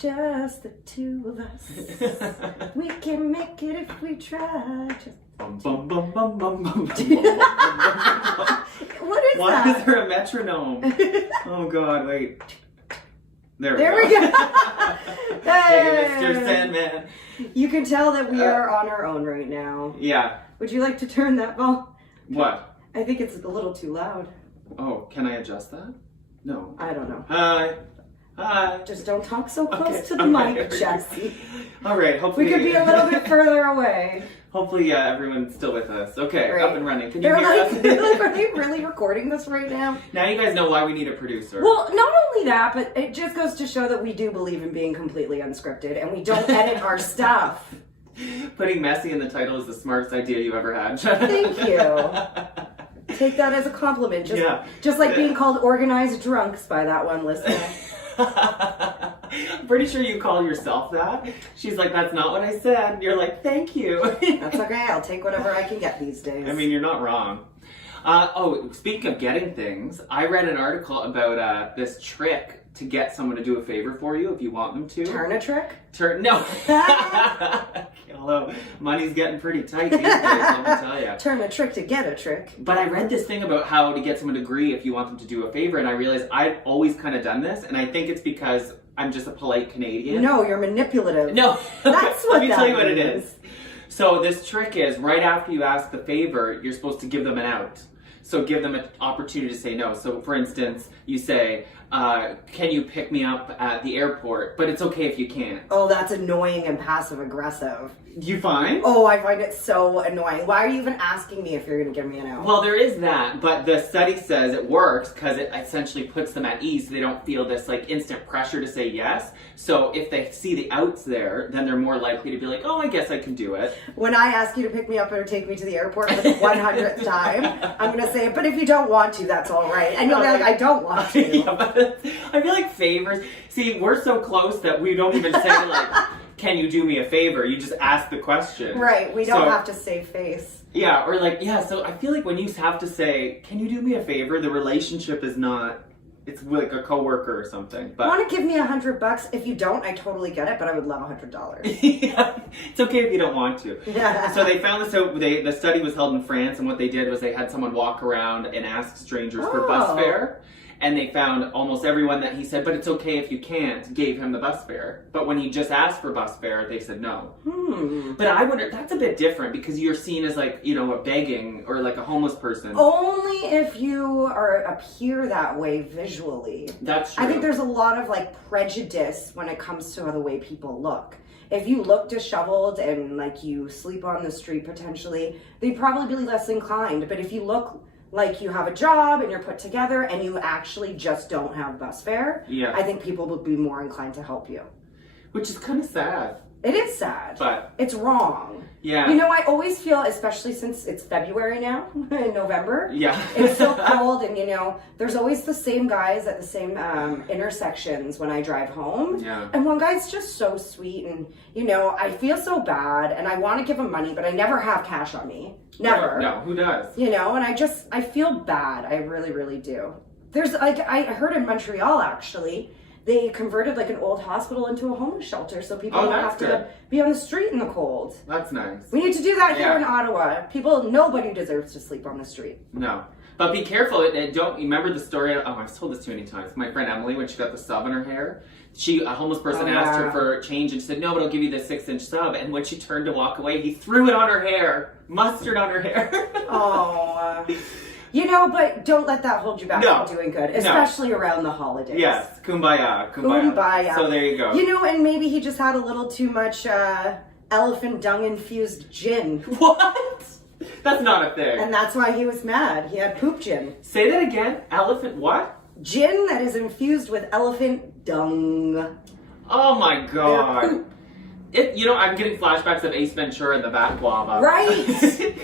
Just the two of us. We can make it if we try. Just... Bum, bum, bum, bum, bum, bum, bum, What is Why that? is there a metronome? Oh God, wait. There we we go. go. Hey, Mr. Sandman. You can tell that we are on our own right now. Yeah. Would you like to turn that ball? What? I think it's a little too loud. Oh, can I adjust that? No. I don't know. Hi. Just don't talk so close Okay, to the okay. mic, Jesse. All right, hopefully... We could be a little bit further away. Hopefully everyone's still with us. Okay, Right. up and running. Can you They're hear like, us? they're like, are they really recording this right now? Now you guys know why we need a producer. Well, not only that, but it just goes to show that we do believe in being completely unscripted and we don't edit our stuff. Putting messy in the title is the smartest idea you ever had, Jenna. Thank you. Take that as a compliment. Just like being called organized drunks by that one listener. I'm pretty sure you call yourself that. She's like, that's not what I said. You're like, thank you. That's okay. I'll take whatever I can get these days. I mean, you're not wrong. Speaking of getting things, I read an article about this trick to get someone to do a favor for you if you want them to. Turn a trick? No. Although money's getting pretty tight these days, let me tell you. Turn a trick to get a trick. But I read this thing about how to get someone to agree if you want them to do a favor, and I realized I've always kind of done this, and I think it's because I'm just a polite Canadian. No, you're manipulative. No. That's what Let me that tell you what it means. is. So this trick is, right after you ask the favor, you're supposed to give them an out. So give them an opportunity to say no. So for instance, you say, can you pick me up at the airport? But it's okay if you can't. Oh, that's annoying and passive aggressive. You find? Oh, I find it so annoying. Why are you even asking me if you're going to give me an out? Well, there is that, but the study says it works because it essentially puts them at ease so they don't feel this like instant pressure to say yes. So if they see the outs there, then they're more likely to be like, oh, I guess I can do it. When I ask you to pick me up or take me to the airport for the 100th time, I'm going to say, but if you don't want to, that's all right. And you'll be like, I don't want to. Yeah, but I feel like favors, see, we're so close that we don't even say like, can you do me a favor? You just ask the question. Right, we don't have to save face. Yeah, or like, yeah, so I feel like when you have to say, can you do me a favor? The relationship is not, it's like a coworker or something. But Want to give me $100? If you don't, I totally get it, but I would love $100. Yeah, it's okay if you don't want to. Yeah. So they found this out, the study was held in France, and what they did was they had someone walk around and ask strangers for bus fare. And they found almost everyone that he said, but it's okay if you can't, gave him the bus fare. But when he just asked for bus fare, they said no. But I wonder, that's a bit different because you're seen as like, you know, a begging or like a homeless person. Only if you appear that way visually. That's true. I think there's a lot of like prejudice when it comes to the way people look. If you look disheveled and like you sleep on the street potentially, they'd probably be less inclined. But if you look like you have a job and you're put together and you actually just don't have bus fare, I think people would be more inclined to help you. Which is kind of sad. It is sad. But it's wrong. Yeah. You know, I always feel, especially since it's February now, in November. Yeah. It's so cold and, you know, there's always the same guys at the same intersections when I drive home. Yeah. And one guy's just so sweet and, you know, I feel so bad and I want to give him money, but I never have cash on me. Never. No, who does? You know, and I feel bad. I really, really do. There's, like, I heard in Montreal, actually, they converted, like, an old hospital into a homeless shelter so people don't have to be on the street in the cold. That's nice. We need to do that here in Ottawa. Nobody deserves to sleep on the street. No. But be careful. Don't you remember the story? Oh, I've told this too many times. My friend Emily, when she got the stub in her hair, a homeless person asked her for change and she said, no, but I'll give you the 6-inch stub. And when she turned to walk away, he threw it on her hair. Mustard on her hair. Oh. You know, but don't let that hold you back from doing good, especially around the holidays. Yes. Kumbaya. Kumbaya. Kumbaya. So there you go. You know, and maybe he just had a little too much elephant dung infused gin. What? That's not a thing. And that's why he was mad. He had poop gin. Say that again. Elephant what? Gin that is infused with elephant dung. Oh my god. Yeah, poop. You know, I'm getting flashbacks of Ace Ventura and the Bat Guava. Right.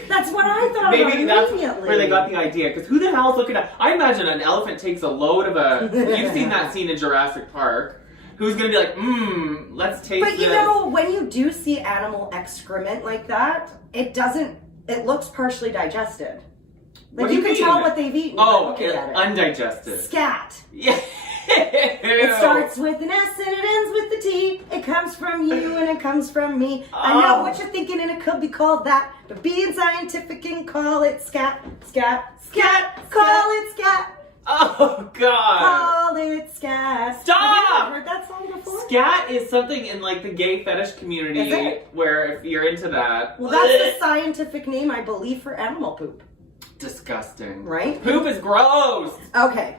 That's what I thought about Maybe that's immediately. where they got the idea. Because who the hell is looking at... I imagine an elephant takes a load of a... You've seen that scene in Jurassic Park. Who's going to be like, let's taste this. But you know, when you do see animal excrement like that, it looks partially digested. Like you can tell what they've eaten. Oh, undigested. Scat. Yeah. It starts with an S and it ends with the T. comes from you and it comes from me. I know what you're thinking and it could be called that. But being scientific and call it scat, scat, scat, call it scat. Oh, God. Call it scat. Stop! Have you ever heard that song before? Scat is something in like the gay fetish community Is it? where if you're into that. Well, that's the scientific name, I believe, for animal poop. Disgusting. Right? Poop is gross. Okay.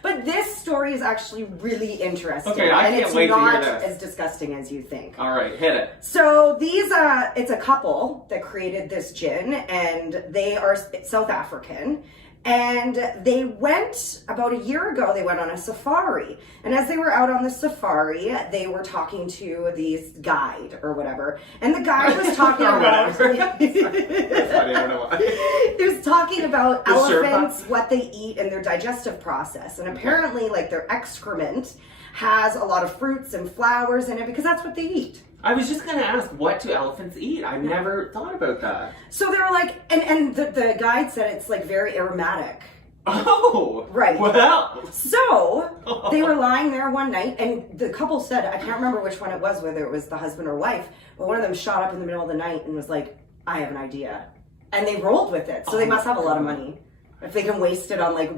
But this story is actually really interesting. Okay, I can't wait to hear it's not this. as disgusting as you think. All right, hit it. So it's a couple that created this gin, and they are South African. And they went, about a year ago, they went on a safari. And as they were out on the safari, they were talking to this guide or whatever. And the guide was talking about... Sorry. That's funny, I don't know why. He was talking about The elephants, what they eat, and their digestive process. And apparently, like, their excrement has a lot of fruits and flowers in it because that's what they eat. I was just going to ask, what do elephants eat? I never thought about that. So they were like, and the guide said it's like very aromatic. Oh! Right. Well! So they were lying there one night, and the couple said, I can't remember which one it was, whether it was the husband or wife, but one of them shot up in the middle of the night and was like, I have an idea. And they rolled with it. So they must have a lot of money. If they can waste it on like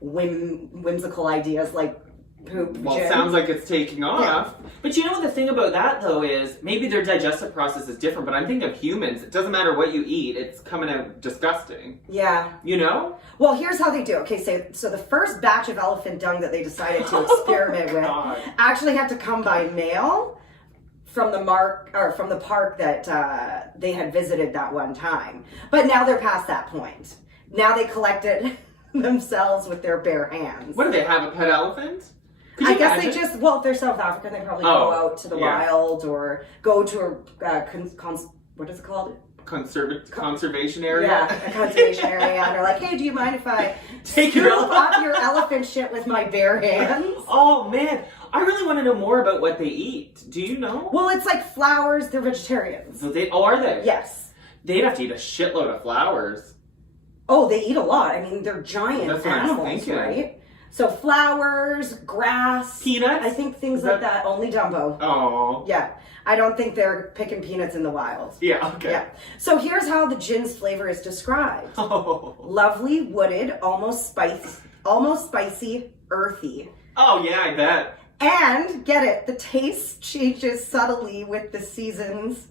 whimsical ideas like poop. Well, gin. it sounds like it's taking off. Yeah. But you know what the thing about that, though, is maybe their digestive process is different, but I'm thinking of humans. It doesn't matter what you eat, it's coming out disgusting. Yeah. You know? Well, here's how they do. Okay, so the first batch of elephant dung that they decided to experiment with actually had to come by mail from the park that they had visited that one time. But now they're past that point. Now they collected themselves with their bare hands. What do they have, a pet elephant? I guess they just, well, if they're South African, they probably go out to the wild or go to a, what is it called? Conservation area? Yeah, a conservation area. And they're like, hey, do you mind if I Take scoop your up your elephant shit with my bare hands? Oh, man. I really want to know more about what they eat. Do you know? Well, it's like flowers. They're vegetarians. So are they? Yes. They'd have to eat a shitload of flowers. Oh, they eat a lot. I mean, they're giant That's what I was animals, thinking. right? So flowers, grass. Peanuts? I think things like that. Only Dumbo. Oh. Yeah. I don't think they're picking peanuts in the wild. Yeah, okay. Yeah. So here's how the gin's flavor is described. Oh. Lovely, wooded, almost spicy, earthy. Oh, yeah, I bet. And, get it, the taste changes subtly with the seasons.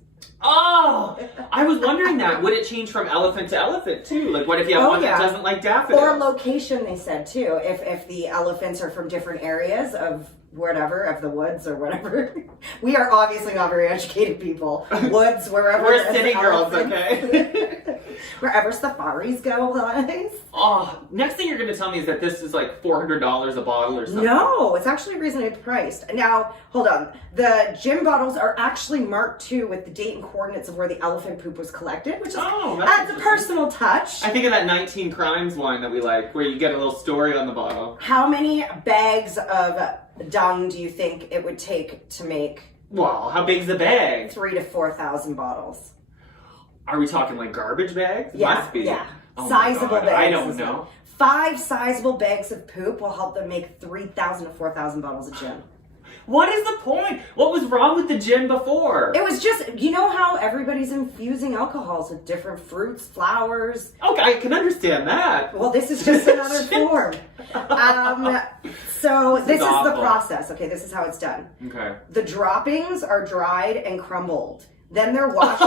Oh! I was wondering that. Would it change from elephant to elephant, too? Like, what if you have one that doesn't like daffodils? Or location, they said, too. If the elephants are from different areas of whatever, of the woods or whatever. We are obviously not very educated people. Woods, wherever. We're city girls, okay? Wherever safaris go, guys. Oh, next thing you're going to tell me is that this is like $400 a bottle or something. No, it's actually reasonably priced. Now, hold on. The gin bottles are actually marked too with the date and coordinates of where the elephant poop was collected, which is adds a personal touch. I think of that 19 Crimes wine that we like, where you get a little story on the bottle. How many bags of dung do you think it would take to make? Well, how big's the bag? 3,000 to 4,000 bottles. Are we talking like garbage bags? Yeah, Must be. yeah. Oh Sizable bags. I don't know. 5 sizable bags of poop will help them make 3,000 to 4,000 bottles of gin. What is the point? What was wrong with the gin before? It was just, you know how everybody's infusing alcohols with different fruits, flowers. Okay, I can understand that. Well, this is just another form. So this is the awful. process. Okay, this is how it's done. Okay. The droppings are dried and crumbled. Then they're washed.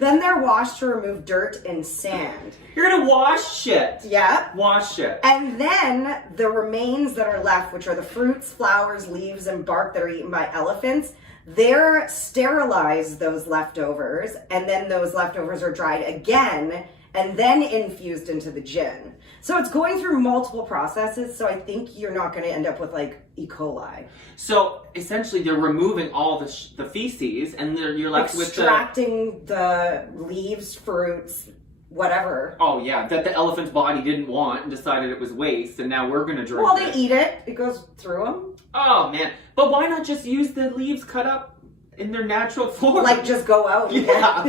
Then they're washed to remove dirt and sand. You're gonna wash shit. Yeah. Wash shit. And then the remains that are left, which are the fruits, flowers, leaves, and bark that are eaten by elephants, they're sterilized, those leftovers, and then those leftovers are dried again and then infused into the gin. So it's going through multiple processes, so I think you're not going to end up with like E. coli. So essentially they're removing all the feces and you're left with extracting the leaves, fruits, whatever. Oh yeah, that the elephant's body didn't want and decided it was waste, and now we're gonna drink Well, it. they eat it. It goes through them. Oh man, but why not just use the leaves cut up in their natural form? Like just go out. Yeah.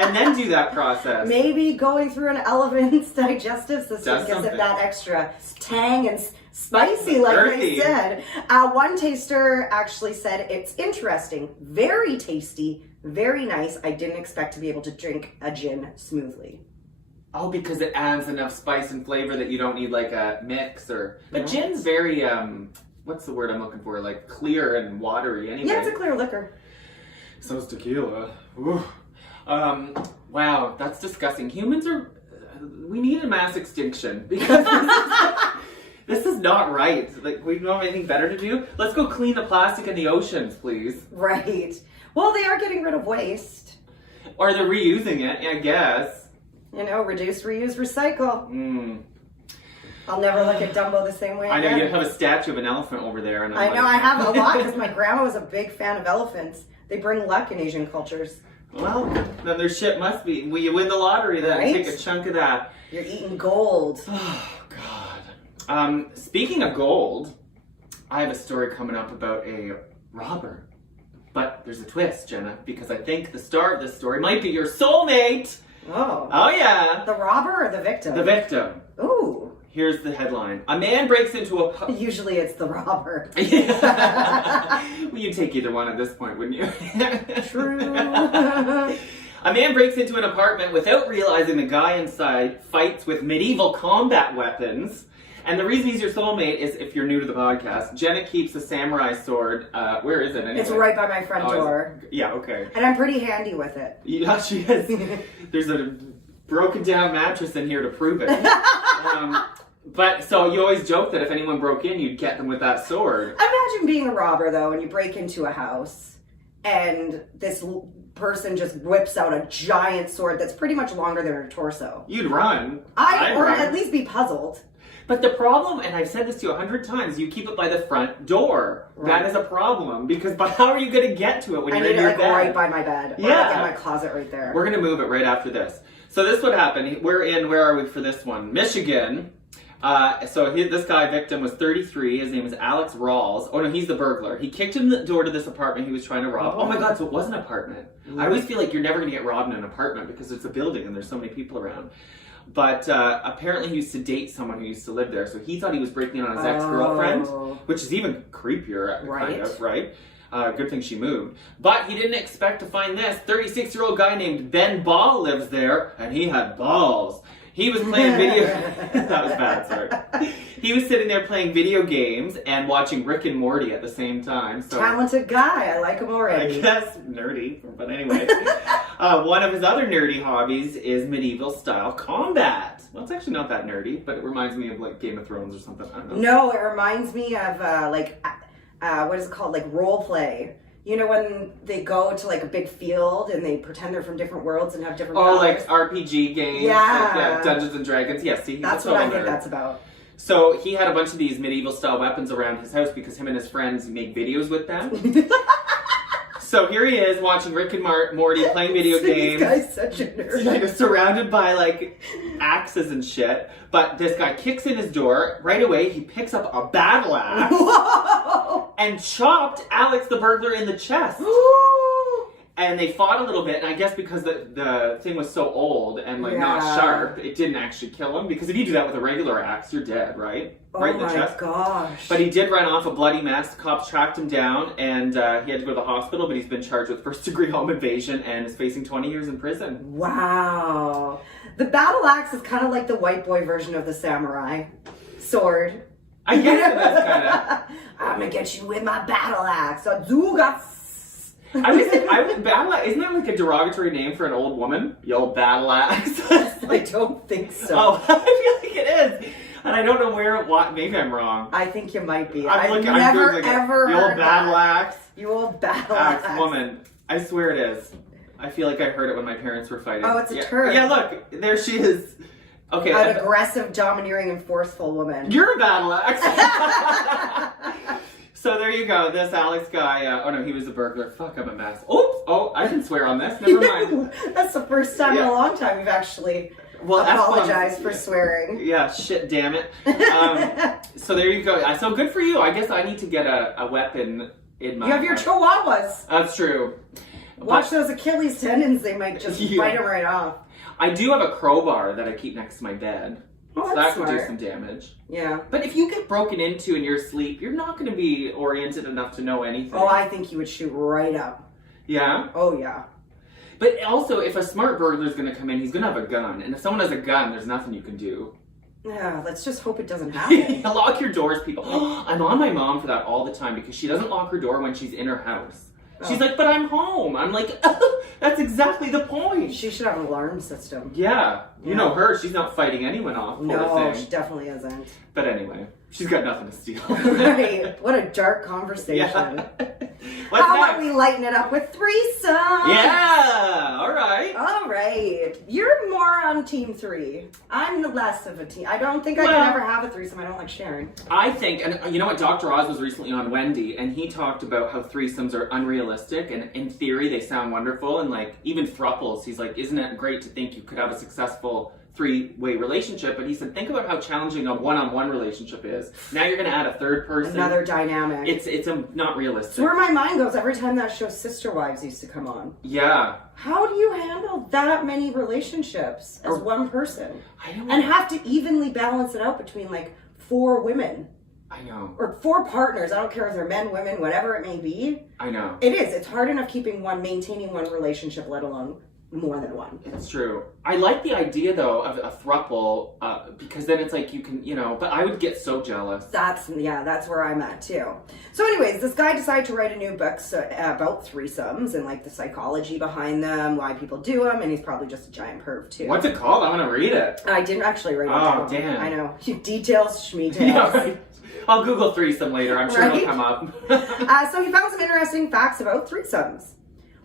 and then do that process. Maybe going through an elephant's digestive system gives it that extra tang and spicy, like Earthy. I said. One taster actually said it's interesting, very tasty, very nice. I didn't expect to be able to drink a gin smoothly. Oh, because it adds enough spice and flavor that you don't need like a mix or. But Right. gin's very what's the word I'm looking for? Like clear and watery. Anyway. Yeah, it's a clear liquor. So is tequila. Ooh. Wow, that's disgusting. Humans are. We need a mass extinction because this is not right. Like we don't have anything better to do. Let's go clean the plastic in the oceans, please. Right. Well, they are getting rid of waste. Or they're reusing it, I guess. You know, reduce, reuse, recycle. Mm. I'll never look at Dumbo the same way I know again. you have a statue of an elephant over there, and I know I have a lot because my grandma was a big fan of elephants. They bring luck in Asian cultures. Well, then their shit must be. Will you win the lottery then? Right? Take a chunk of that. You're eating gold. Oh God. Speaking of gold, I have a story coming up about a robber. But there's a twist, Jenna, because I think the star of this story might be your soulmate. Oh. Oh yeah. The robber or the victim? The victim. Ooh. Here's the headline. A man breaks into a Usually it's the robber. Well, you'd take either one at this point, wouldn't you? True. A man breaks into an apartment without realizing the guy inside fights with medieval combat weapons. And the reason he's your soulmate is, if you're new to the podcast, Jenna keeps a samurai sword. Where is it anyway? It's right by my front door. Yeah, okay. And I'm pretty handy with it. Yeah, she is. There's a broken down mattress in here to prove it. But so you always joke that if anyone broke in, you'd get them with that sword. Imagine being a robber, though, and you break into a house, and this person just whips out a giant sword that's pretty much longer than her torso. You'd run. Or run. at least be puzzled. But the problem, and I've said this to you 100 times, you keep it by the front door. Right. That is a problem, because how are you going to get to it when I you're need in it your like bed? right by my bed. Or Yeah. like in my closet right there. We're going to move it right after this. So this would happen. We're in, where are we for this one? Michigan. This guy, victim, was 33. His name is Alex Rawls. Oh no, he's the burglar. He kicked in the door to this apartment he was trying to rob. Oh my God, so it was an apartment. I always feel like you're never going to get robbed in an apartment because it's a building and there's so many people around. But apparently he used to date someone who used to live there, so he thought he was breaking in on his ex-girlfriend, which is even creepier, kind of, right? Good thing she moved. But he didn't expect to find this. 36-year-old guy named Ben Ball lives there, and he had balls. He was playing video... That was bad, sorry. He was sitting there playing video games and watching Rick and Morty at the same time. So Talented guy. I like him already. I guess nerdy, but anyway. One of his other nerdy hobbies is medieval-style combat. Well, it's actually not that nerdy, but it reminds me of like Game of Thrones or something. I don't know. No, it reminds me of what is it called? Like role play. You know when they go to like a big field and they pretend they're from different worlds and have different powers? Like RPG games. Yeah. Like, Dungeons and Dragons. Yeah, see, That's what I think that's about. So he had a bunch of these medieval style weapons around his house because him and his friends make videos with them. So here he is watching Rick and Morty playing video games. This guy's such a nerd. Like, surrounded by like axes and shit. But this guy kicks in his door. Right away, he picks up a battle axe. Whoa! And chopped Alex the burglar in the chest. And they fought a little bit, and I guess because the thing was so old and like not sharp, it didn't actually kill him. Because if you do that with a regular axe, you're dead, right? Right in the chest. Oh my gosh. But he did run off a bloody mess. The cops tracked him down, and he had to go to the hospital, but he's been charged with first-degree home invasion and is facing 20 years in prison. Wow. The battle axe is kind of like the white boy version of the samurai sword. I guess it is kind of. I'm gonna get you with my battle axe. Azuga. Battle axe, isn't that like a derogatory name for an old woman? You old battle axe. I don't think so. Oh, I feel like it is. And I don't know where, maybe I'm wrong. I think you might be. I've never like ever you old heard battle that. axe. You old battle axe. Woman. I swear it is. I feel like I heard it when my parents were fighting. Oh, it's a term. Yeah, look. There she is. Okay. An aggressive, domineering, and forceful woman. You're a battle axe. So there you go. This Alex guy. Oh no, he was a burglar. Fuck, I'm a mess. Oops. Oh, I can swear on this. Never mind. That's the first time in a long time you've actually apologized for swearing. Yeah, shit, damn it. So there you go. So good for you. I guess I need to get a weapon in my. You have your chihuahuas. That's true. Watch those Achilles tendons, they might just bite them right off. I do have a crowbar that I keep next to my bed. Oh, so that could do smart. some damage. Yeah. But if you get broken into in your sleep, you're not going to be oriented enough to know anything. Oh, I think you would shoot right up. Yeah? Oh, yeah. But also, if a smart burglar's going to come in, he's going to have a gun. And if someone has a gun, there's nothing you can do. Yeah, let's just hope it doesn't happen. Lock your doors, people. I'm on my mom for that all the time because she doesn't lock her door when she's in her house. She's like, but I'm home. I'm like, that's exactly the point. She should have an alarm system. Yeah. You know her. She's not fighting anyone off. No, she definitely isn't. But anyway, she's got nothing to steal. Right. What a dark conversation. Yeah. How about we lighten it up with threesomes? Yeah. All right. All right. You're more on team 3. I'm the less of a team. I don't think I can ever have a threesome. I don't like sharing. I think, and you know what, Dr. Oz was recently on Wendy, and he talked about how threesomes are unrealistic, and in theory they sound wonderful, and like even thruples, he's like, isn't it great to think you could have a successful 3-way relationship? But he said, think about how challenging a one-on-one relationship is. Now you're going to add a third person. Another dynamic. It's not realistic. It's where my mind goes every time that show Sister Wives used to come on. Yeah. How do you handle that many relationships as one person? I don't know. And have to evenly balance it out between like 4 women. I know. Or 4 partners. I don't care if they're men, women, whatever it may be. I know. It is. It's hard enough maintaining one relationship, let alone more than one. It's true. I like the idea though of a throuple because then it's like you can, but I would get so jealous. That's where I'm at too. So anyways, this guy decided to write a new book about threesomes and like the psychology behind them, why people do them, and he's probably just a giant perv too. What's it called? I want to read it. I didn't actually write it down. Oh, damn. I know. Details, schmeetails. Yeah, right. I'll Google threesome later. I'm sure it'll come up. So he found some interesting facts about threesomes.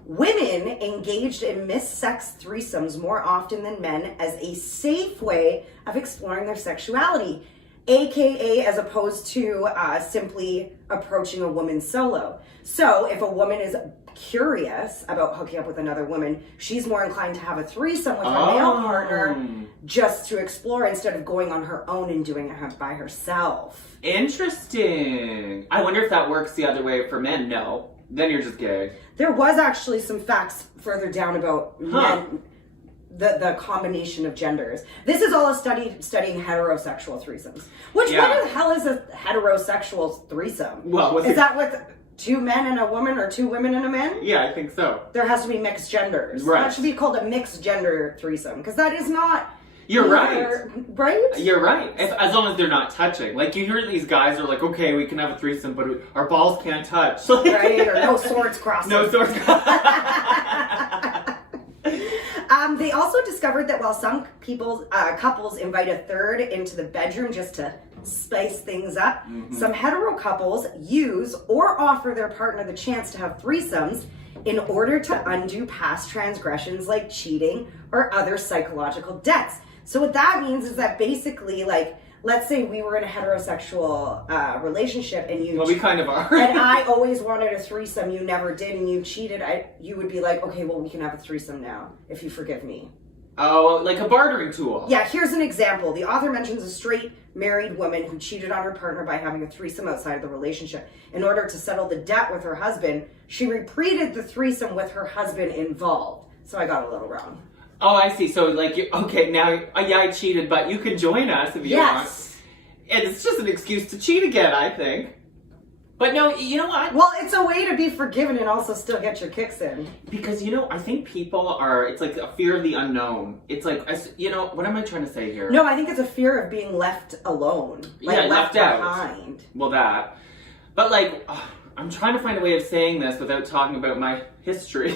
Women engaged in mixed-sex threesomes more often than men as a safe way of exploring their sexuality, aka as opposed to simply approaching a woman solo. So if a woman is curious about hooking up with another woman, she's more inclined to have a threesome with her male partner just to explore instead of going on her own and doing it by herself. Interesting. I wonder if that works the other way for men. No. Then you're just gay. There was actually some facts further down about men, the combination of genders. This is all a studying heterosexual threesomes. What the hell is a heterosexual threesome? Well, is that with 2 men and a woman or 2 women and a man? Yeah, I think so. There has to be mixed genders. Right. That should be called a mixed gender threesome because that is not. You're right. Right? You're right. As long as they're not touching. Like, you hear these guys are like, okay, we can have a threesome, but our balls can't touch. Right, or no swords crossing. No swords crossing. They also discovered that while some couples invite a third into the bedroom just to spice things up, some hetero couples use or offer their partner the chance to have threesomes in order to undo past transgressions like cheating or other psychological debts. So what that means is that basically, like, let's say we were in a heterosexual relationship and you... Well, we kind of are. And I always wanted a threesome, you never did, and you cheated, you would be like, okay, well, we can have a threesome now, if you forgive me. Oh, like a bartering tool. Yeah, here's an example. The author mentions a straight married woman who cheated on her partner by having a threesome outside of the relationship. In order to settle the debt with her husband, she repeated the threesome with her husband involved. So I got a little wrong. Oh, I see. So, like, okay, now, I cheated, but you can join us if you want. And it's just an excuse to cheat again, I think. But no, you know what? Well, it's a way to be forgiven and also still get your kicks in. Because, I think people are, it's like a fear of the unknown. It's like, what am I trying to say here? No, I think it's a fear of being left alone. Like, left out. Behind. Well, that. But, like, I'm trying to find a way of saying this without talking about my history.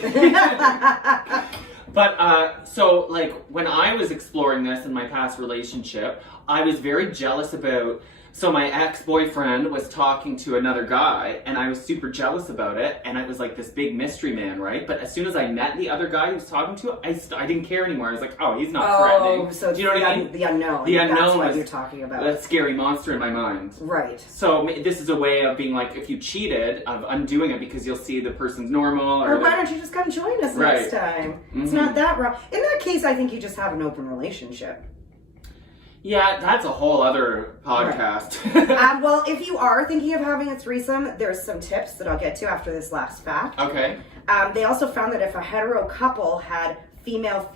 But, so, like, when I was exploring this in my past relationship, I was very jealous about... So my ex-boyfriend was talking to another guy, and I was super jealous about it, and it was like this big mystery man, right? But as soon as I met the other guy he was talking to, I didn't care anymore. I was like, oh, he's not threatening. So do you know what I mean? The unknown. The unknown That's what was you're talking about. That scary monster in my mind. Right. So this is a way of being like, if you cheated, of undoing it because you'll see the person's normal. Or why don't you just come join us next time? It's not that wrong. In that case, I think you just have an open relationship. Yeah, that's a whole other podcast. Right. Well, if you are thinking of having a threesome, there's some tips that I'll get to after this last fact. Okay. They also found that if a hetero couple had female,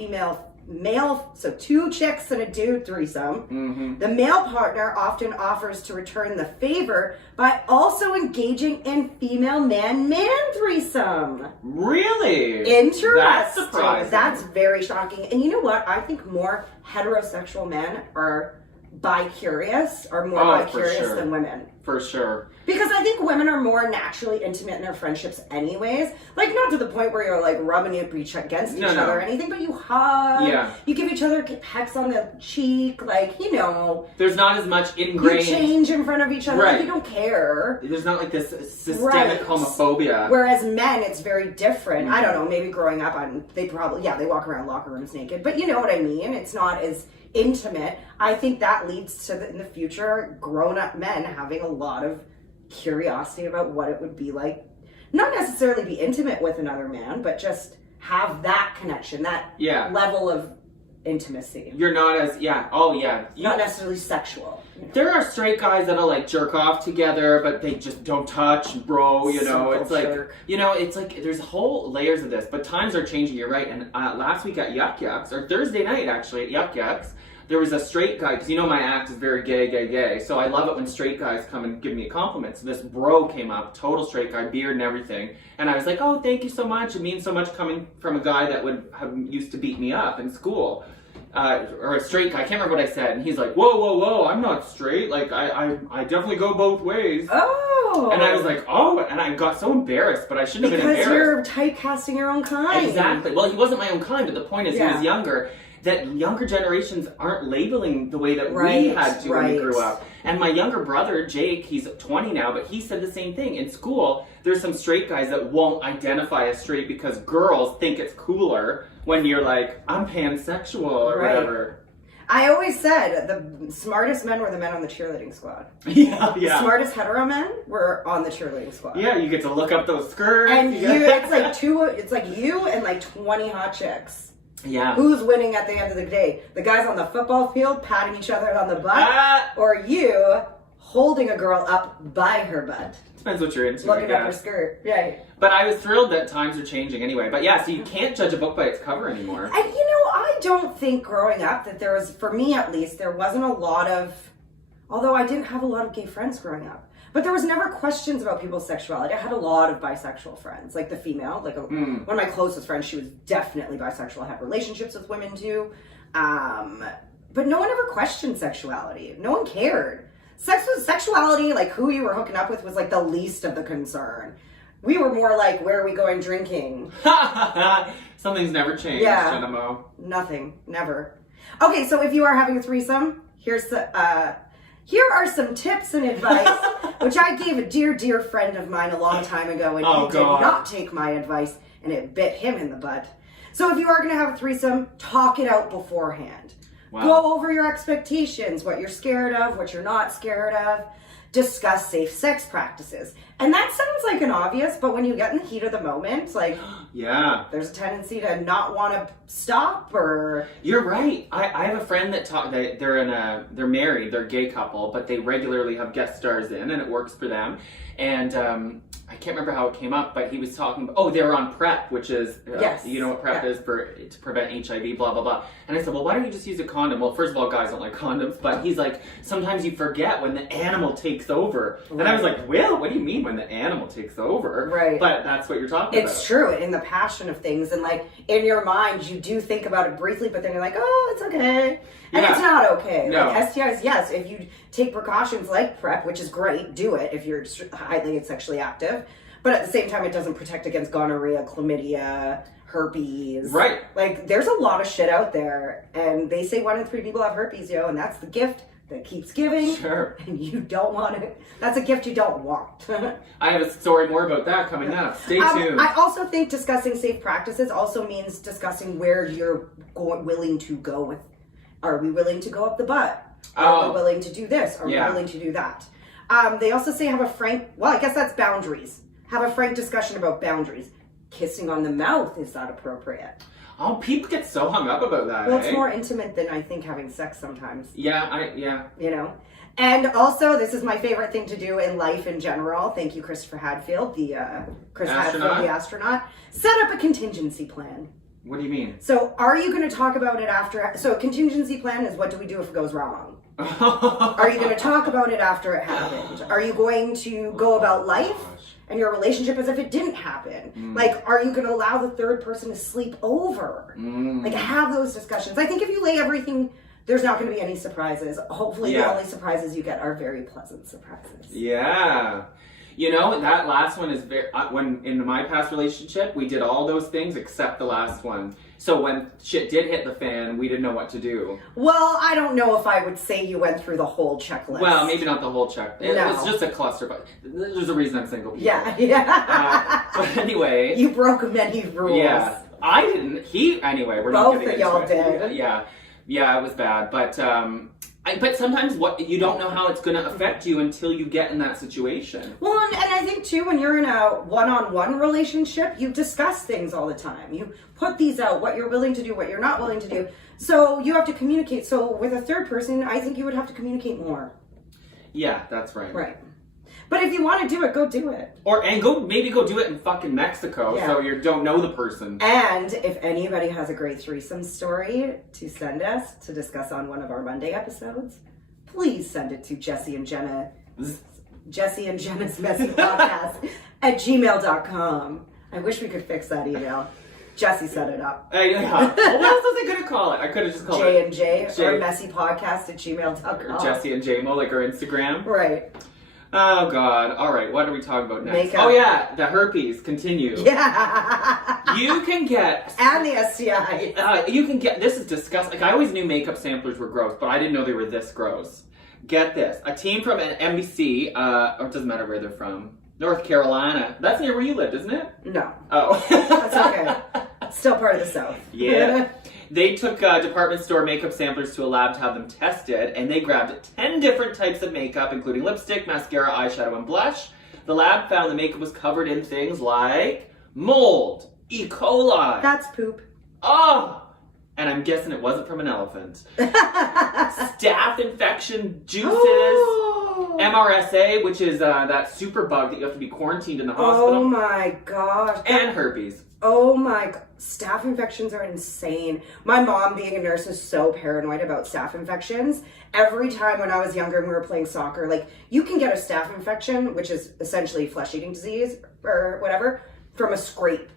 male, so 2 chicks and a dude threesome, the male partner often offers to return the favor by also engaging in female man threesome. Really? Interesting. That's surprising. That's very shocking. And you know what? I think more heterosexual men are bi-curious, or more bi-curious than women. For sure. Because I think women are more naturally intimate in their friendships anyways. Like, not to the point where you're, like, rubbing up against each other or anything, but you hug. Yeah. You give each other pecks on the cheek. Like, you know. There's not as much ingrained. You change in front of each other. Right. Like, you don't care. There's not, like, this systemic homophobia. Whereas men, it's very different. I don't know. Maybe growing up, they walk around locker rooms naked. But you know what I mean? It's not as intimate. I think that leads to, in the future, grown-up men having a lot of curiosity about what it would be like, not necessarily be intimate with another man, but just have that connection, that level of intimacy. You're not as, not necessarily sexual. You know? There are straight guys that'll, like, jerk off together, but they just don't touch, bro, you know. It's like, it's like, there's whole layers of this, but times are changing, you're right. And last week at Yuck Yucks, or Thursday night, actually, at Yuck Yucks, there was a straight guy, because you know my act is very gay, so I love it when straight guys come and give me a compliment. So this bro came up, total straight guy, beard and everything, and I was like, oh, thank you so much. It means so much coming from a guy that would have used to beat me up in school. Or a straight guy, I can't remember what I said, and he's like, whoa, I'm not straight, like, I definitely go both ways. Oh! And I was like, oh, and I got so embarrassed, but I shouldn't have been embarrassed. Because you're typecasting your own kind. Exactly. Well, he wasn't my own kind, but the point is he was younger. That younger generations aren't labeling the way that we had to when we grew up. And my younger brother, Jake, he's 20 now, but he said the same thing. In school, there's some straight guys that won't identify as straight because girls think it's cooler when you're like, I'm pansexual or whatever. I always said the smartest men were the men on the cheerleading squad. Yeah. The smartest hetero men were on the cheerleading squad. Yeah, you get to look up those skirts. And it's like you and like 20 hot chicks. Yeah. Who's winning at the end of the day? The guys on the football field patting each other on the butt, or you holding a girl up by her butt? Depends what you're into. Looking up her skirt, right? But I was thrilled that times are changing anyway. But yeah, so you can't judge a book by its cover anymore. And you know, I don't think growing up that there was, for me at least, there wasn't a lot of. Although I didn't have a lot of gay friends growing up. But there was never questions about people's sexuality. I had a lot of bisexual friends, like the female. Like one of my closest friends, she was definitely bisexual. I had relationships with women too. But no one ever questioned sexuality. No one cared. Sexuality, like who you were hooking up with, was like the least of the concern. We were more like, where are we going drinking? Something's never changed, Jenna. Nothing. Never. Okay, so if you are having a threesome, here are some tips and advice, which I gave a dear friend of mine a long time ago, and he did not take my advice, and it bit him in the butt. So if you are going to have a threesome, talk it out beforehand. Wow. Go over your expectations, what you're scared of, what you're not scared of. Discuss safe sex practices. And that sounds like an obvious, but when you get in the heat of the moment, like, there's a tendency to not want to stop, or... You're right. I have a friend that they're married, they're a gay couple, but they regularly have guest stars in, and it works for them. And I can't remember how it came up, but he was talking about, they were on PrEP, which is, you know what PrEP is, to prevent HIV, blah, blah, blah. And I said, well, why don't you just use a condom? Well, first of all, guys don't like condoms, but he's like, sometimes you forget when the animal takes over. Right. And I was like, Will, what do you mean when the animal takes over? Right. But that's what you're talking about. It's true, in the passion of things, and like, in your mind, you do think about it briefly, but then you're like, oh, it's okay. And it's not okay. No. Like STIs, yes, if you take precautions like PrEP, which is great, do it if you're highly sexually active. But at the same time, it doesn't protect against gonorrhea, chlamydia, herpes. Right. Like, there's a lot of shit out there. And they say 1 in 3 people have herpes, and that's the gift that keeps giving. Sure. And you don't want it. That's a gift you don't want. I have a story more about that coming up. Stay tuned. I also think discussing safe practices also means discussing where you're willing to go with. Are we willing to go up the butt? Are we willing to do this? Are we willing to do that? They also say have a frank, I guess that's boundaries. Have a frank discussion about boundaries. Kissing on the mouth, is that appropriate? Oh, people get so hung up about that. Well, it's more intimate than I think having sex sometimes. Yeah, You know? And also, this is my favorite thing to do in life in general. Thank you, Christopher Hadfield, the astronaut. Set up a contingency plan. What do you mean? So, are you going to talk about it after? So, a contingency plan is what do we do if it goes wrong? Are you going to talk about it after it happened? Are you going to go about life and your relationship as if it didn't happen? Like, are you going to allow the third person to sleep over? Like, have those discussions. I think if you lay everything, there's not going to be any surprises. Hopefully, the only surprises you get are very pleasant surprises. Yeah. You know, that last one is very, when in my past relationship, we did all those things except the last one. So when shit did hit the fan, we didn't know what to do. Well, I don't know if I would say you went through the whole checklist. Well, maybe not the whole check. It's just a cluster, but there's a reason I'm single. People. Yeah. But anyway. You broke many rules. Yeah. I didn't. Anyway, we're not getting into it. Both of y'all did. Yeah, it was bad. But, but sometimes you don't know how it's going to affect you until you get in that situation. Well, and I think too, when you're in a one-on-one relationship, you discuss things all the time. You put these out, what you're willing to do, what you're not willing to do. So you have to communicate. So with a third person, I think you would have to communicate more. Yeah, that's right. Right. But if you want to do it, go do it. Maybe go do it in fucking Mexico, so you don't know the person. And if anybody has a great threesome story to send us to discuss on one of our Monday episodes, please send it to Jesse and Jenna's Messy Podcast at gmail.com. I wish we could fix that email. Jesse set it up. Yeah. Well, what else was I going to call it? I could have just called it J&J or Messy Podcast at gmail.com. Or Jesse and JMO, like our Instagram. Right. Oh, God. All right. What are we talking about next? Makeup. Oh, yeah. The herpes. Continue. Yeah. You can get... And the STI. You can get... This is disgusting. Like, I always knew makeup samplers were gross, but I didn't know they were this gross. Get this. A team from NBC, or it doesn't matter where they're from, North Carolina. That's near where you lived, isn't it? No. Oh. That's okay. Still part of the South. Yeah. They took department store makeup samplers to a lab to have them tested, and they grabbed 10 different types of makeup, including lipstick, mascara, eyeshadow, and blush. The lab found the makeup was covered in things like mold, E. coli. That's poop. Oh! And I'm guessing it wasn't from an elephant. Staph infection juices, MRSA, which is that super bug that you have to be quarantined in the hospital. Oh my gosh. And herpes. Oh my, staph infections are insane. My mom, being a nurse, is so paranoid about staph infections. Every time when I was younger and we were playing soccer, like, you can get a staph infection, which is essentially flesh-eating disease or whatever, from a scrape.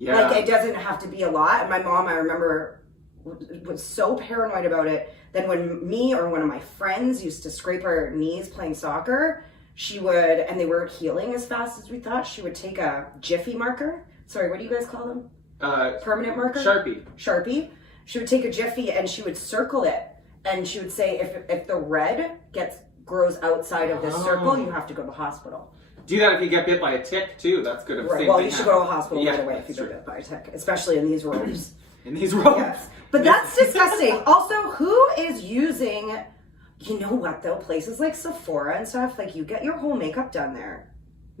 Yeah. Like, it doesn't have to be a lot. And my mom, I remember, was so paranoid about it that when me or one of my friends used to scrape our knees playing soccer, she would, and they weren't healing as fast as we thought, she would take a Jiffy marker. Sorry, what do you guys call them? Permanent marker? Sharpie. She would take a Jiffy and she would circle it. And she would say, if the red grows outside of this circle, you have to go to the hospital. Do that if you get bit by a tick, too. That's good. Right. Well, you should go to the hospital right away if you get bit by a tick, especially in these robes. In these robes? Yes. But that's disgusting. Also, who is using, you know what, though? Places like Sephora and stuff, like, you get your whole makeup done there.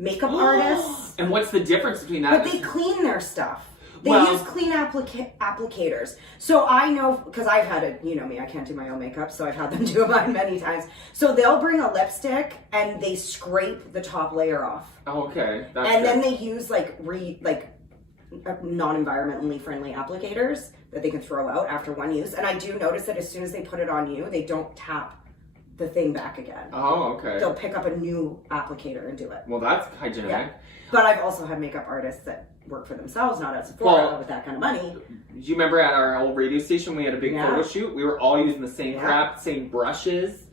Makeup artists. And what's the difference between that? But they clean their stuff. They use clean applicators. So I know, because I've had it, you know me, I can't do my own makeup, so I've had them do mine many times. So they'll bring a lipstick and they scrape the top layer off. Oh, okay. Then they use non-environmentally friendly applicators that they can throw out after one use. And I do notice that as soon as they put it on you, they don't tap the thing back again. Oh, okay. They'll pick up a new applicator and do it. Well, that's hygienic. Yeah. But I've also had makeup artists that work for themselves, not at Sephora with that kind of money. Do you remember at our old radio station we had a big photo shoot? We were all using the same crap, same brushes.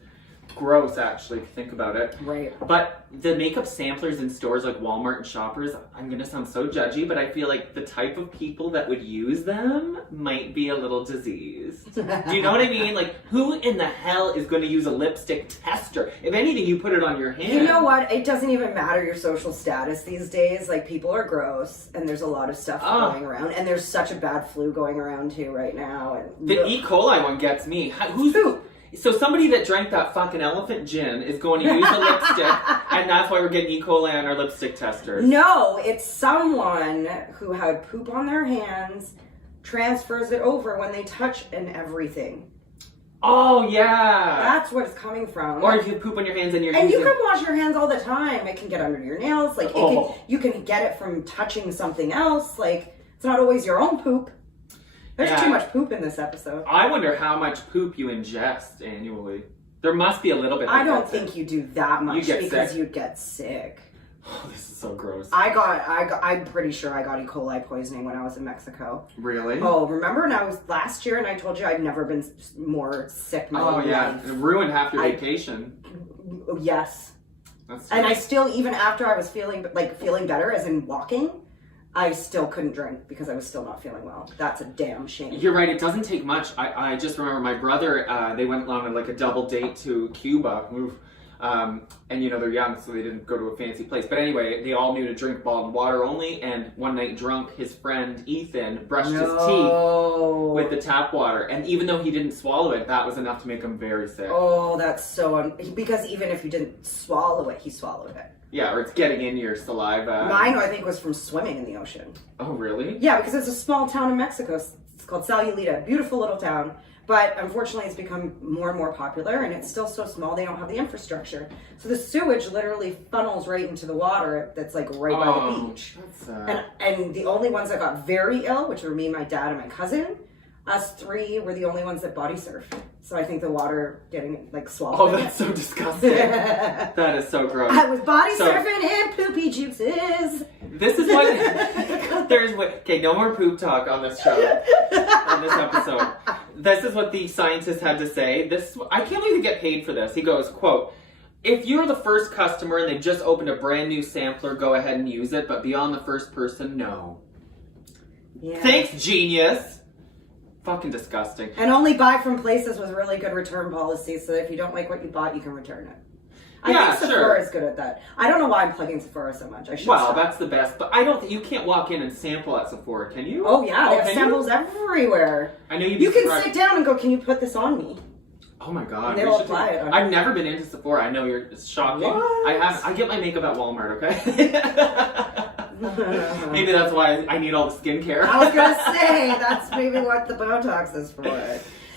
Gross, actually, if you think about it. Right. But the makeup samplers in stores like Walmart and Shoppers, I'm going to sound so judgy, but I feel like the type of people that would use them might be a little diseased. Do you know what I mean? Like, who in the hell is going to use a lipstick tester? If anything, you put it on your hand. You know what? It doesn't even matter your social status these days. Like, people are gross, and there's a lot of stuff going around. And there's such a bad flu going around, too, right now. And the E. coli one gets me. Who's... So somebody that drank that fucking elephant gin is going to use a lipstick, and that's why we're getting E. coli on our lipstick testers. No, it's someone who had poop on their hands, transfers it over when they touch and everything. Oh, yeah. That's what it's coming from. Or if you poop on your hands and you're And using... you can wash your hands all the time. It can get under your nails. Like, you can get it from touching something else. Like, it's not always your own poop. There's too much poop in this episode. I wonder how much poop you ingest annually. There must be a little bit. I don't think you do that much because you'd get sick. Oh, this is so gross. I'm pretty sure I got E. coli poisoning when I was in Mexico. Really? Oh, remember when I was last year and I told you I'd never been more sick my whole life? It ruined half your vacation. Yes. That's and I still, even after I was feeling better, as in walking, I still couldn't drink because I was still not feeling well. That's a damn shame. You're right. It doesn't take much. I just remember my brother, they went on like a double date to Cuba. And you know, they're young, so they didn't go to a fancy place. But anyway, they all knew to drink bottled water only. And one night drunk, his friend Ethan brushed his teeth with the tap water. And even though he didn't swallow it, that was enough to make him very sick. Oh, that's so... because even if you didn't swallow it, he swallowed it. Yeah, or it's getting in your saliva. Mine, I think, was from swimming in the ocean. Oh, really? Yeah, because it's a small town in Mexico. It's called Sayulita. Beautiful little town. But unfortunately, it's become more and more popular, and it's still so small, they don't have the infrastructure. So the sewage literally funnels right into the water that's like right by the beach. That's sad. And the only ones that got very ill, which were me, my dad, and my cousin, us three were the only ones that body surfed. So I think the water getting like swallowed. Oh, that's so disgusting. That is so gross. I was body surfing and poopy juices. This is what okay, no more poop talk on this show, on this episode. This is what the scientist had to say. I can't believe you get paid for this. He goes, quote, "If you're the first customer and they've just opened a brand new sampler, go ahead and use it, but beyond the first person, no." Yeah. Thanks, genius. Fucking disgusting. And only buy from places with really good return policies, so that if you don't like what you bought, you can return it. I think Sephora is good at that. I don't know why I'm plugging Sephora so much. I should stop. That's the best. But I don't think you can't walk in and sample at Sephora, can you? Oh yeah, they have samples everywhere. I know you can sit down and go, "Can you put this on me?" Oh my god. And they'll apply it on I've never been into Sephora. I know it's shocking. What? I get my makeup at Walmart, okay? Maybe that's why I need all the skincare. I was gonna say, that's maybe what the Botox is for.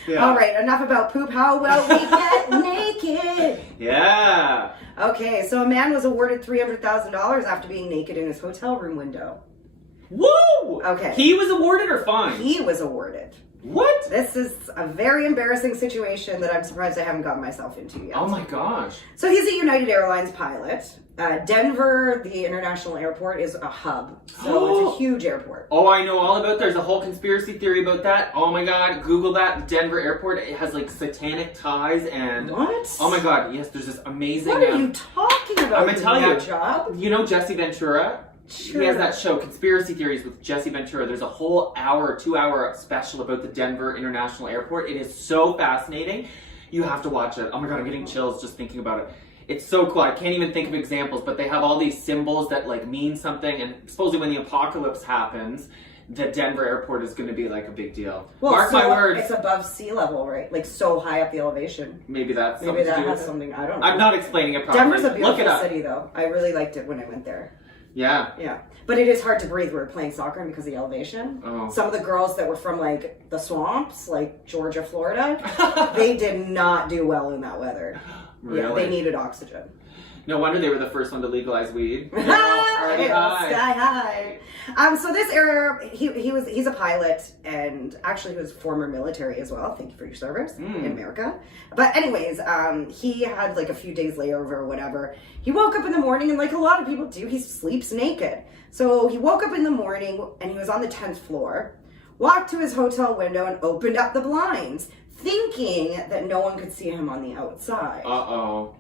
Yeah. All right, enough about poop. How about we get naked? Yeah. Okay, so a man was awarded $300,000 after being naked in his hotel room window. Woo! Okay. He was awarded or fined? He was awarded. What? This is a very embarrassing situation that I'm surprised I haven't gotten myself into yet. Oh my gosh. So he's a United Airlines pilot. Denver, the international airport, is a hub. So it's a huge airport. Oh, I know all about. There's a whole conspiracy theory about that. Oh my god, Google that. Denver airport. It has like satanic ties and... What? Oh my god, yes, there's this amazing... What are you talking about? I'm gonna tell you. Job? You know Jesse Ventura? Sure. He has that show, Conspiracy Theories with Jesse Ventura. There's a whole 2-hour special about the Denver International Airport. It is so fascinating. You have to watch it. Oh my god, I'm getting chills just thinking about it. It's so cool. I can't even think of examples, but they have all these symbols that like mean something, and supposedly when the apocalypse happens, the Denver airport is going to be like a big deal. Well, mark my words. It's above sea level, right? Like so high up the elevation. Maybe that has something. I don't know. I'm not explaining it properly. Denver's a beautiful city, though. I really liked it when I went there. Yeah. Yeah. But it is hard to breathe. We were playing soccer because of the elevation. Oh. Some of the girls that were from like the swamps, like Georgia, Florida, they did not do well in that weather. Really? Yeah, they needed oxygen. No wonder they were the first one to legalize weed. Sky high. So this era, he's a pilot, and actually he was former military as well. Thank you for your service in America. But anyways, he had like a few days layover or whatever. He woke up in the morning, and like a lot of people do, he sleeps naked. So he woke up in the morning, and he was on the 10th floor, walked to his hotel window, and opened up the blinds, thinking that no one could see him on the outside. Uh-oh.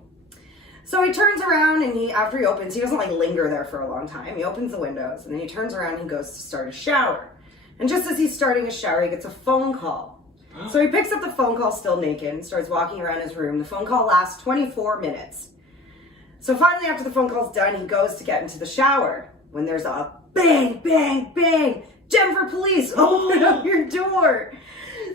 So he turns around, and after he opens, he doesn't like linger there for a long time. He opens the windows, and then he turns around and he goes to start a shower. And just as he's starting a shower, he gets a phone call. So he picks up the phone call still naked and starts walking around his room. The phone call lasts 24 minutes. So finally, after the phone call's done, he goes to get into the shower when there's a bang, bang, bang. Denver police, open up your door.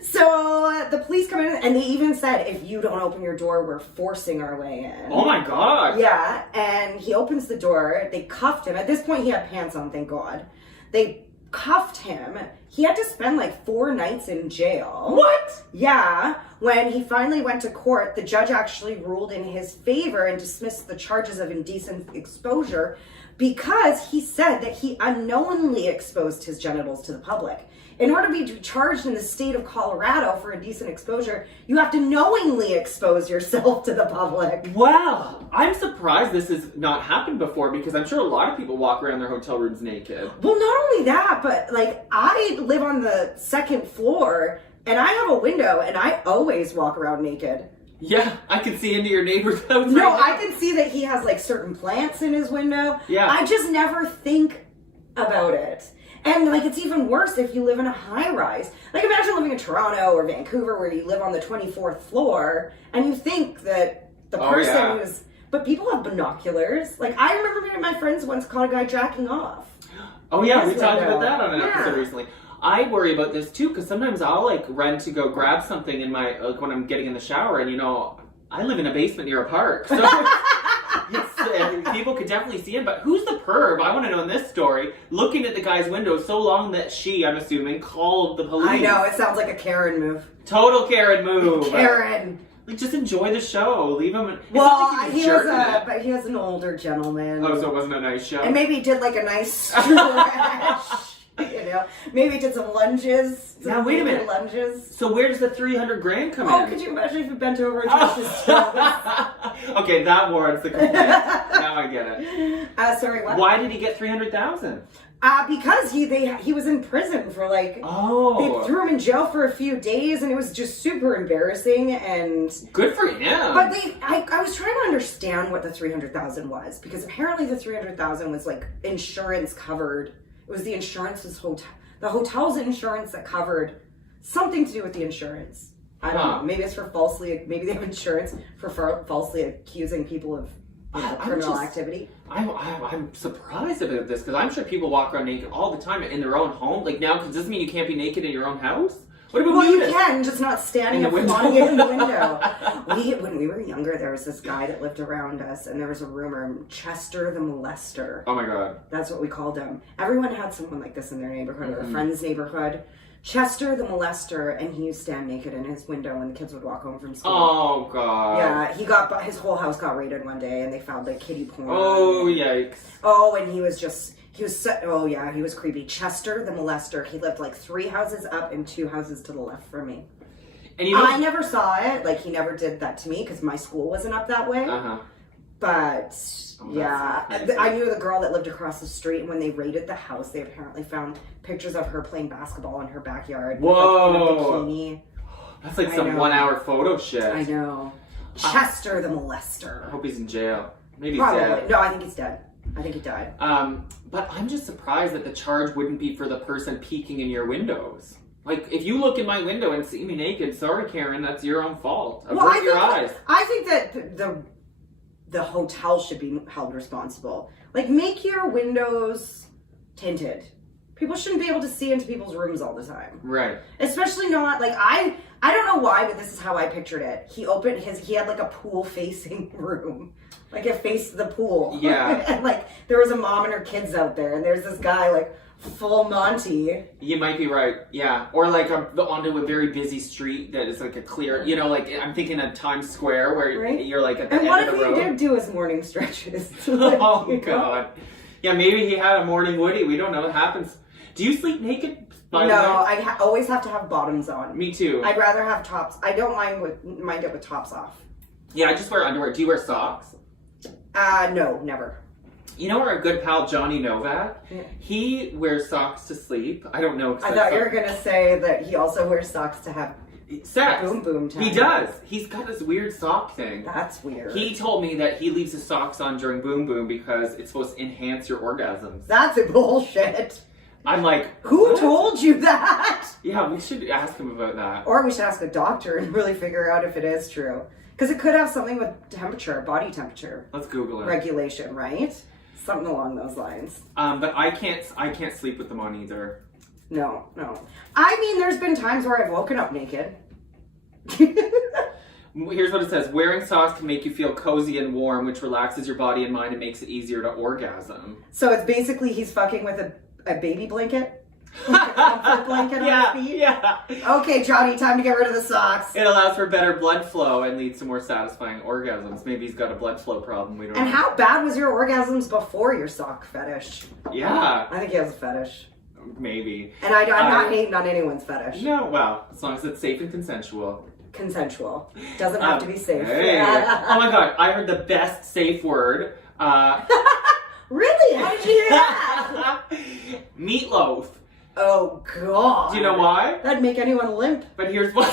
So the police come in, and they even said, if you don't open your door, we're forcing our way in. Oh my god. Yeah, and he opens the door. They cuffed him. At this point, he had pants on, thank God. They cuffed him. He had to spend like 4 nights in jail. What? Yeah. When he finally went to court, the judge actually ruled in his favor and dismissed the charges of indecent exposure because he said that he unknowingly exposed his genitals to the public. In order to be charged in the state of Colorado for indecent exposure, you have to knowingly expose yourself to the public. Wow. I'm surprised this has not happened before because I'm sure a lot of people walk around their hotel rooms naked. Well, not only that, but like I live on the 2nd floor and I have a window and I always walk around naked. Yeah, I can see into your neighbor's house. No, right now. I can see that he has like certain plants in his window. Yeah. I just never think about it. And like it's even worse if you live in a high rise. Like imagine living in Toronto or Vancouver where you live on the 24th floor and you think that the person who's... But people have binoculars. Like I remember my friends once caught a guy jacking off. Oh yeah, we talked about that on an episode recently. I worry about this too because sometimes I'll like run to go grab something in my when I'm getting in the shower, and you know I live in a basement near a park, so people could definitely see him. But who's the perv? I want to know in this story. Looking at the guy's window so long that she, I'm assuming, called the police. I know it sounds like a Karen move. Total Karen move. Karen. Like just enjoy the show. Leave him. Well, he was an older gentleman. Oh, so it wasn't a nice show. And maybe he did like a nice stretch. You know, maybe he did some lunges. Now wait a minute. Lunges. So where does the $300,000 come in? Oh, could you imagine if you bent over and touched his toes? Okay, that warrants the complaint. Now I get it. Sorry, what? Why did he get $300,000? Because he was in prison for like they threw him in jail for a few days and it was just super embarrassing and good for him. But I was trying to understand what the $300,000 was because apparently the $300,000 was like insurance covered. It was the the hotel's insurance that covered something to do with the insurance. I don't know. Maybe it's for maybe they have insurance for falsely accusing people of criminal activity. I'm surprised about this because I'm sure people walk around naked all the time in their own home. Like now, does this mean you can't be naked in your own house? What about you can, just not standing up flaunting it in the window. When we were younger, there was this guy that lived around us, and there was a rumor, Chester the Molester. Oh my god. That's what we called him. Everyone had someone like this in their neighborhood or a friend's neighborhood. Chester the Molester, and he used to stand naked in his window when the kids would walk home from school. Oh god. Yeah, his whole house got raided one day, and they found like kiddie porn. Oh yikes. Oh, and he was creepy. Chester the Molester. He lived like 3 houses up and 2 houses to the left from me. And I never saw it. Like he never did that to me because my school wasn't up that way. But I knew the girl that lived across the street, and when they raided the house, they apparently found pictures of her playing basketball in her backyard. Whoa! With, like, in a bikini. That's like some 1 hour photo shit. I know. Chester the Molester. I hope he's in jail. Maybe Probably. He's dead. No, I think he's dead. I think he died. But I'm just surprised that the charge wouldn't be for the person peeking in your windows. Like, if you look in my window and see me naked, sorry, Karen, that's your own fault. Avert your eyes. I think that the hotel should be held responsible. Like, make your windows tinted. People shouldn't be able to see into people's rooms all the time. Right. Especially not, like, I don't know why, but this is how I pictured it. He had like a pool facing room. Like it faced the pool. Yeah. And like there was a mom and her kids out there, and there's this guy like full Monty. You might be right. Yeah. Or like onto a very busy street that is like a clear, you know, like I'm thinking of Times Square where you're like at the end of the road. And what if he did do his morning stretches? Oh God. Yeah, maybe he had a morning woody. We don't know what happens. Do you sleep naked? No, I always have to have bottoms on. Me too. I'd rather have tops. I don't mind it with tops off. Yeah, I just wear underwear. Do you wear socks? No, never. You know our good pal Johnny Novak? Yeah. He wears socks to sleep. I don't know. I thought you were going to say that he also wears socks to have sex. Boom boom time. He does. He's got this weird sock thing. That's weird. He told me that he leaves his socks on during boom boom because it's supposed to enhance your orgasms. That's bullshit. I'm like, who told you that? Yeah, we should ask him about that. Or we should ask a doctor and really figure out if it is true. Because it could have something with temperature, body temperature. Let's Google it. Regulation, right? Something along those lines. But I can't sleep with them on either. No. I mean, there's been times where I've woken up naked. Here's what it says. Wearing socks can make you feel cozy and warm, which relaxes your body and mind and makes it easier to orgasm. So it's basically he's fucking with a baby blanket? Comfort blanket on Yeah, his feet? yeah. Okay, Johnny, time to get rid of the socks. It allows for better blood flow and leads to more satisfying orgasms. Maybe he's got a blood flow problem. We don't And know. how bad was your orgasms before your sock fetish? Yeah, I think he has a fetish. maybe. And I'm not hating on anyone's fetish. No, well, as long as it's safe and consensual. Consensual. Doesn't have to be safe. Hey. Oh my god, I heard the best safe word. Really? How did you hear that? Meatloaf. Oh, God. Do you know why? That'd make anyone limp. But here's what.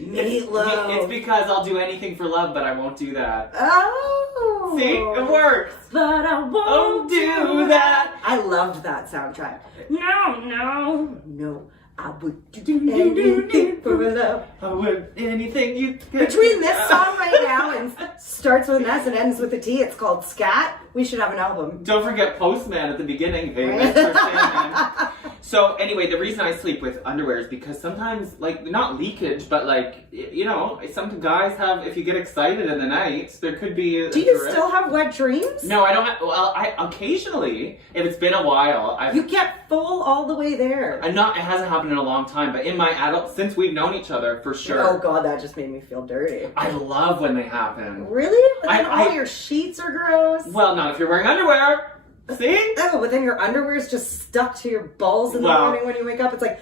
Meatloaf. It's because I'll do anything for love, but I won't do that. Oh. See, it works. But I won't do that. I loved that soundtrack. No. I would do anything for love. I would anything you could. Between this song right now and starts with an S and ends with a T, it's called Scat. We should have an album. Don't forget Postman at the beginning. Hey, Mr. Sandman. So anyway, the reason I sleep with underwear is because sometimes, like, not leakage, but like, you know, some guys have, if you get excited in the night, there could be. Do you still have wet dreams? No, I don't have, well, I occasionally, if it's been a while, You get full all the way there. it hasn't happened in a long time, but in my since we've known each other, for sure. Oh God, that just made me feel dirty. I love when they happen. Really? But then I- all your sheets are gross. Well, not if you're wearing underwear. See? Oh, but then your underwear is just stuck to your balls in the Well, morning when you wake up. It's like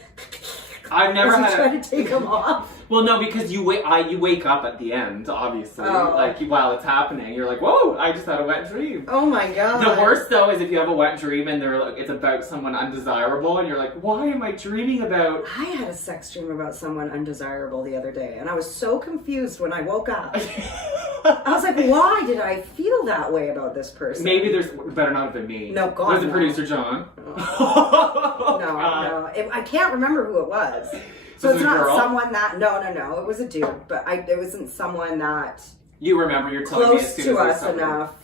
I've never as you had. try to take them off. Well, no, because you wake up at the end, obviously. Oh. Like, while it's happening, you're like, whoa, I just had a wet dream. Oh my God. The worst, though, is if you have a wet dream and it's about someone undesirable, and you're like, why am I dreaming about... I had a sex dream about someone undesirable the other day, and I was so confused when I woke up. I was like, why did I feel that way about this person? Maybe there's... Better not have been me. No, God, Was it no. producer John? No. I can't remember who it was. So Was it's it a not girl? someone that... No. It was a dude, but it wasn't someone that... You remember, you're telling me as close soon to as us there's something. enough.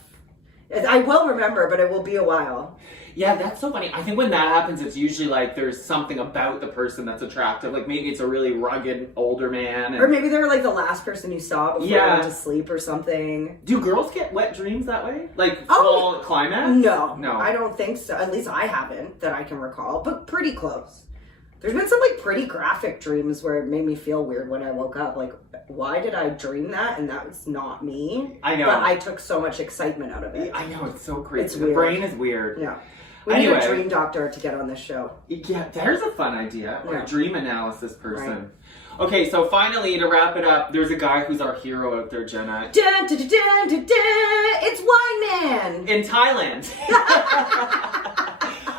I will remember, but it will be a while. Yeah, that's so funny. I think when that happens, it's usually like there's something about the person that's attractive. Like maybe it's a really rugged older man. Or maybe they were like the last person you saw before you went to sleep or something. Do girls get wet dreams that way? Like Oh, full climax? No. No. I don't think so. At least I haven't that I can recall, but pretty close. There's been some like pretty graphic dreams where it made me feel weird when I woke up. Like, why did I dream that? And that was not me. I know. But I took so much excitement out of it. I know, it's so crazy. It's the weird. brain is weird. Yeah. We need Anyway. a dream doctor to get on this show. Yeah, there's a fun idea. Or Yeah. a dream analysis person. Okay, so finally, to wrap it up, there's a guy who's our hero out there, Jenna. Dun, dun, dun, dun, dun, dun. It's Wine Man! In Thailand.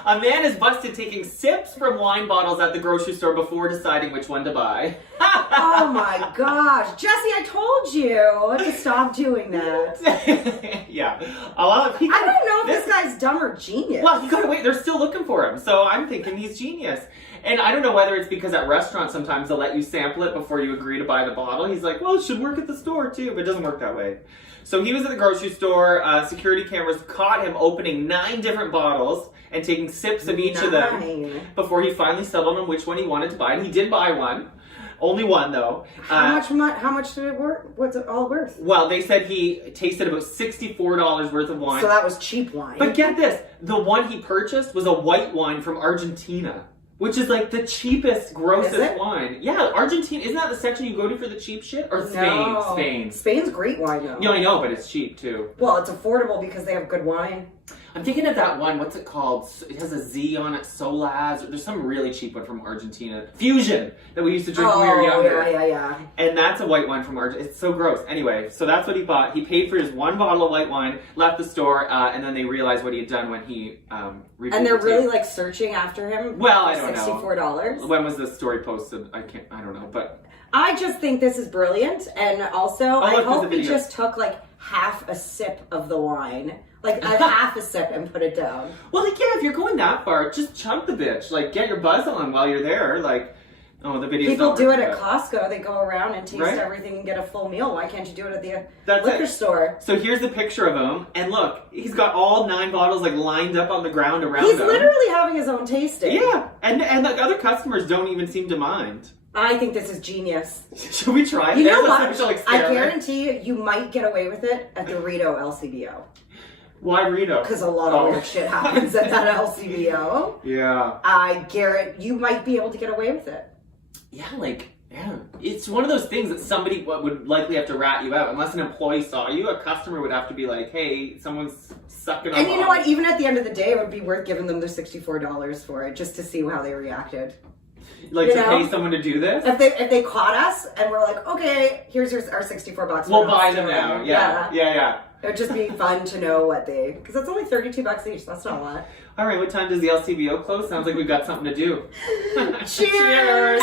A man is busted taking sips from wine bottles at the grocery store before deciding which one to buy. Oh my gosh. Jesse, I told you to stop doing that. Yeah. A lot of people. I don't know if this guy's dumb or genius. Well, you gotta wait. They're still looking for him. So I'm thinking he's genius. And I don't know whether it's because at restaurants sometimes they'll let you sample it before you agree to buy the bottle. He's like, well, it should work at the store too, but it doesn't work that way. So he was at the grocery store. Security cameras caught him opening 9 different bottles and taking sips of each of them before he finally settled on which one he wanted to buy. And he did buy one. Only one, though. How much did it worth? What's it all worth? Well, they said he tasted about $64 worth of wine. So that was cheap wine. But get this, the one he purchased was a white wine from Argentina, which is like the cheapest, grossest wine. Yeah, Argentina, isn't that the section you go to for the cheap shit? Or Spain? No. Spain. Spain's great wine, though. Yeah, I know, but it's cheap too. Well, it's affordable because they have good wine. I'm thinking of that one, what's it called? It has a Z on it, Solaz. There's some really cheap one from Argentina. Fusion, that we used to drink when we were younger. Yeah. And that's a white wine from Argentina. It's so gross. Anyway, so that's what he bought. He paid for his one bottle of white wine, left the store, and then they realized what he had done when he reviewed And they're the really tape. like searching after him. Well, I don't know. $64. When was this story posted? I don't know, but... I just think this is brilliant, and also I look, hope there's a he video. just took like half a sip of the wine. Like a half a sip and put it down. Well, like, yeah, if you're going that far, just chug the bitch. Like, get your buzz on while you're there. Like, oh, the video's People not do it working at out. Costco. They go around and taste Right? everything and get a full meal. Why can't you do it at the That's liquor it. store? So here's the picture of him, and look, he's got all 9 bottles like lined up on the ground around He's him. literally having his own tasting. Yeah, and the other customers don't even seem to mind. I think this is genius. Should we try it? You know There's a what? social I experiment. guarantee you might get away with it at the Rito LCBO. Why Reno? Because a lot of weird shit happens at that LCBO. Yeah. Garrett, you might be able to get away with it. Yeah, like, yeah. It's one of those things that somebody would likely have to rat you out. Unless an employee saw you, a customer would have to be like, hey, someone's sucking on. And you know what? Even at the end of the day, it would be worth giving them their $64 for it, just to see how they reacted. Like, to pay someone to do this? If they caught us and we're like, okay, here's our $64. We'll buy them now. Yeah. It would just be fun to know what because it's only $32 each. That's not a lot. All right, what time does the LCBO close? Sounds like we've got something to do. Cheers!